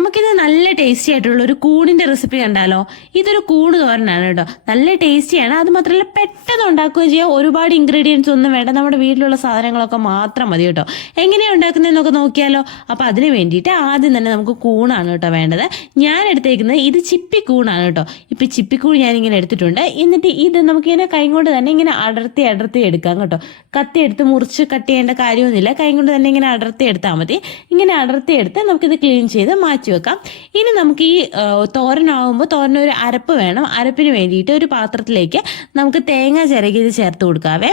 നമുക്കിത് നല്ല ടേസ്റ്റി ആയിട്ടുള്ള ഒരു കൂണിന്റെ റെസിപ്പി കണ്ടാലോ? ഇതൊരു കൂണ് തോരനാണ് കേട്ടോ. നല്ല ടേസ്റ്റിയാണ് അത് മാത്രമല്ല പെട്ടെന്ന് ഉണ്ടാക്കുകയും ചെയ്യാം. ഒരുപാട് ഇൻഗ്രീഡിയൻസ് ഒന്നും വേണ്ട. നമ്മുടെ വീട്ടിലുള്ള സാധനങ്ങളൊക്കെ മാത്രം മതി കേട്ടോ. എങ്ങനെയാണ് ഉണ്ടാക്കുന്നതെന്നൊക്കെ നോക്കിയാലോ? അപ്പോൾ അതിന് വേണ്ടിയിട്ട് ആദ്യം തന്നെ നമുക്ക് കൂണാണ് കേട്ടോ വേണ്ടത്. ഞാൻ എടുത്തേക്കുന്നത് ഇത് ചിപ്പി ചിപ്പിക്കൂണാണ് കേട്ടോ. ഇപ്പം ചിപ്പിക്കൂൺ ഇങ്ങനെ എടുത്തിട്ടുണ്ട്. എന്നിട്ട് ഇത് നമുക്കിങ്ങനെ കൈ കൊണ്ട് തന്നെ ഇങ്ങനെ അടർത്തി അടർത്തി എടുക്കാം കേട്ടോ. കത്തി എടുത്ത് മുറിച്ച് കട്ട് ചെയ്യേണ്ട കാര്യമൊന്നുമില്ല. കൈ കൊണ്ട് തന്നെ ഇങ്ങനെ അടർത്തി എടുത്താൽ മതി. ഇങ്ങനെ അടർത്തി എടുത്ത് നമുക്കിത് ക്ലീൻ ചെയ്ത് മാറ്റി വെക്കാം. ഇനി നമുക്ക് ഈ തോരനാവുമ്പോൾ തോരനൊരു അരപ്പ് വേണം. അരപ്പിന് വേണ്ടിയിട്ട് ഒരു പാത്രത്തിലേക്ക് നമുക്ക് തേങ്ങ ചിരകിയത് ചേർത്ത് കൊടുക്കാവേ.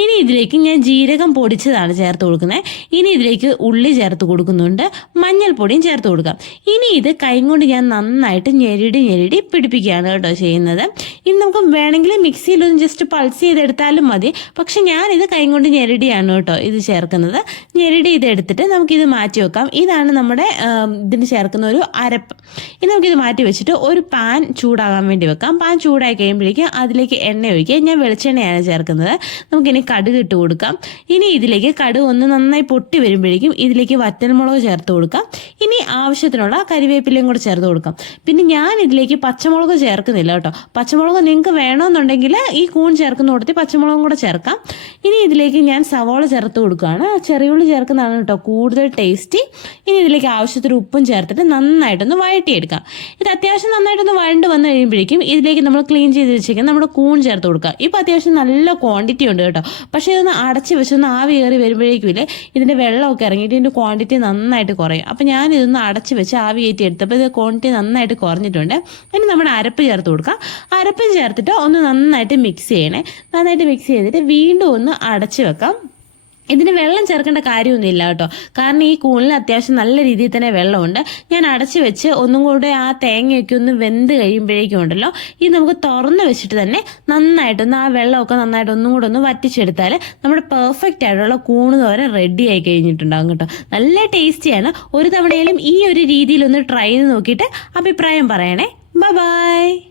ഇനി ഇതിലേക്ക് ഞാൻ ജീരകം പൊടിച്ചതാണ് ചേർത്ത് കൊടുക്കുന്നത്. ഇനി ഇതിലേക്ക് ഉള്ളി ചേർത്ത് കൊടുക്കുന്നുണ്ട്. മഞ്ഞൾപ്പൊടിയും ചേർത്ത് കൊടുക്കാം. ഇനി ഇത് കൈ കൊണ്ട് ഞാൻ നന്നായിട്ട് ഞെരിടി ഞെരിടി പിടിപ്പിക്കുകയാണ് കേട്ടോ ചെയ്യുന്നത്. ഇനി നമുക്ക് വേണമെങ്കിൽ മിക്സിയിലൊന്ന് ജസ്റ്റ് പൾസ് ചെയ്തെടുത്താലും മതി. പക്ഷെ ഞാനിത് കൈ കൊണ്ട് ഞെരടിയാണ് കേട്ടോ ഇത് ചേർക്കുന്നത്. ഞെരടി ഇത് എടുത്തിട്ട് നമുക്കിത് മാറ്റി വെക്കാം. ഇതാണ് നമ്മുടെ ഇതിന് ഇതിന് ചേർക്കുന്ന ഒരു അരപ്പ്. ഇനി നമുക്കിത് മാറ്റി വെച്ചിട്ട് ഒരു പാൻ ചൂടാകാൻ വേണ്ടി വെക്കാം. പാൻ ചൂടായി കഴിയുമ്പോഴേക്കും അതിലേക്ക് എണ്ണ ഒഴിക്കുക. ഞാൻ വെളിച്ചെണ്ണയാണ് ചേർക്കുന്നത്. നമുക്കിനി കടുക് ഇട്ട് കൊടുക്കാം. ഇനി ഇതിലേക്ക് കടുക് ഒന്ന് നന്നായി പൊട്ടി വരുമ്പോഴേക്കും ഇതിലേക്ക് വറ്റൽമുളക് ചേർത്ത് കൊടുക്കാം. ഇനി ആവശ്യത്തിനുള്ള കരിവേപ്പിലയും കൂടെ ചേർത്ത് കൊടുക്കാം. പിന്നെ ഞാൻ ഇതിലേക്ക് പച്ചമുളക് ചേർക്കുന്നില്ല കേട്ടോ. പച്ചമുളക് നിങ്ങൾക്ക് വേണമെന്നുണ്ടെങ്കിൽ ഈ കൂൺ ചേർക്കുന്ന കൂട്ടത്തിൽ പച്ചമുളകും കൂടെ ചേർക്കാം. ഇനി ഇതിലേക്ക് ഞാൻ സവാള ചേർത്ത് കൊടുക്കുകയാണ്. ചെറിയുള്ളി ചേർക്കുന്നതാണ് കേട്ടോ കൂടുതൽ ടേസ്റ്റി. ഇനി ഇതിലേക്ക് ആവശ്യത്തിന് ഉപ്പും ചേർത്തിട്ട് നന്നായിട്ടൊന്ന് വഴട്ടിയെടുക്കാം ഇത് അത്യാവശ്യം നന്നായിട്ടൊന്ന് വഴണ്ട് വന്നു കഴിയുമ്പോഴേക്കും ഇതിലേക്ക് നമ്മൾ ക്ലീൻ ചെയ്ത് വെച്ചിരിക്കുന്ന നമ്മുടെ കൂൺ ചേർത്ത് കൊടുക്കുക. ഇപ്പോൾ അത്യാവശ്യം നല്ല ക്വാണ്ടിറ്റി ഉണ്ട് കേട്ടോ. പക്ഷേ ഇതൊന്ന് അടച്ച് വെച്ചൊന്ന് ആവി കയറി വരുമ്പോഴേക്കും ഇല്ലേ ഇതിന്റെ വെള്ളമൊക്കെ ഇറങ്ങിയിട്ട് ഇതിന്റെ ക്വാണ്ടിറ്റി നന്നായിട്ട് കുറയും. അപ്പോൾ ഞാൻ ഇതൊന്ന് അടച്ച് വെച്ച് ആവി കയറ്റി എടുത്തപ്പോൾ ഇത് ക്വാണ്ടിറ്റി നന്നായിട്ട് കുറഞ്ഞിട്ടുണ്ട്. ഇനി നമ്മൾ അരപ്പ് ചേർത്ത് കൊടുക്കുക അരപ്പും ചേർത്തിട്ട് ഒന്ന് നന്നായിട്ട് മിക്സ് ചെയ്യണേ. നന്നായിട്ട് മിക്സ് ചെയ്തിട്ട് വീണ്ടും ഒന്ന് അടച്ച് വെക്കാം. ഇതിന് വെള്ളം ചേർക്കേണ്ട കാര്യമൊന്നുമില്ല കേട്ടോ. കാരണം ഈ കൂണിൽ അത്യാവശ്യം നല്ല രീതിയിൽ തന്നെ വെള്ളമുണ്ട്. ഞാൻ അടച്ചു വെച്ച് ഒന്നും കൂടെ ആ തേങ്ങയൊക്കെ ഒന്ന് വെന്ത് കഴിയുമ്പോഴേക്കും ഉണ്ടല്ലോ ഇത് നമുക്ക് തുറന്ന് വെച്ചിട്ട് തന്നെ നന്നായിട്ടൊന്ന് ആ വെള്ളമൊക്കെ നന്നായിട്ട് ഒന്നും കൂടെ ഒന്ന് വറ്റിച്ചെടുത്താൽ നമ്മുടെ പെർഫെക്റ്റ് ആയിട്ടുള്ള കൂണ് തോരൻ റെഡി ആയി കഴിഞ്ഞിട്ടുണ്ടാകും കേട്ടോ. നല്ല ടേസ്റ്റിയാണ്. ഒരു തവണയിലും ഈ ഒരു രീതിയിൽ ഒന്ന് ട്രൈ ചെയ്ത് നോക്കിയിട്ട് അഭിപ്രായം പറയണേ. ബൈ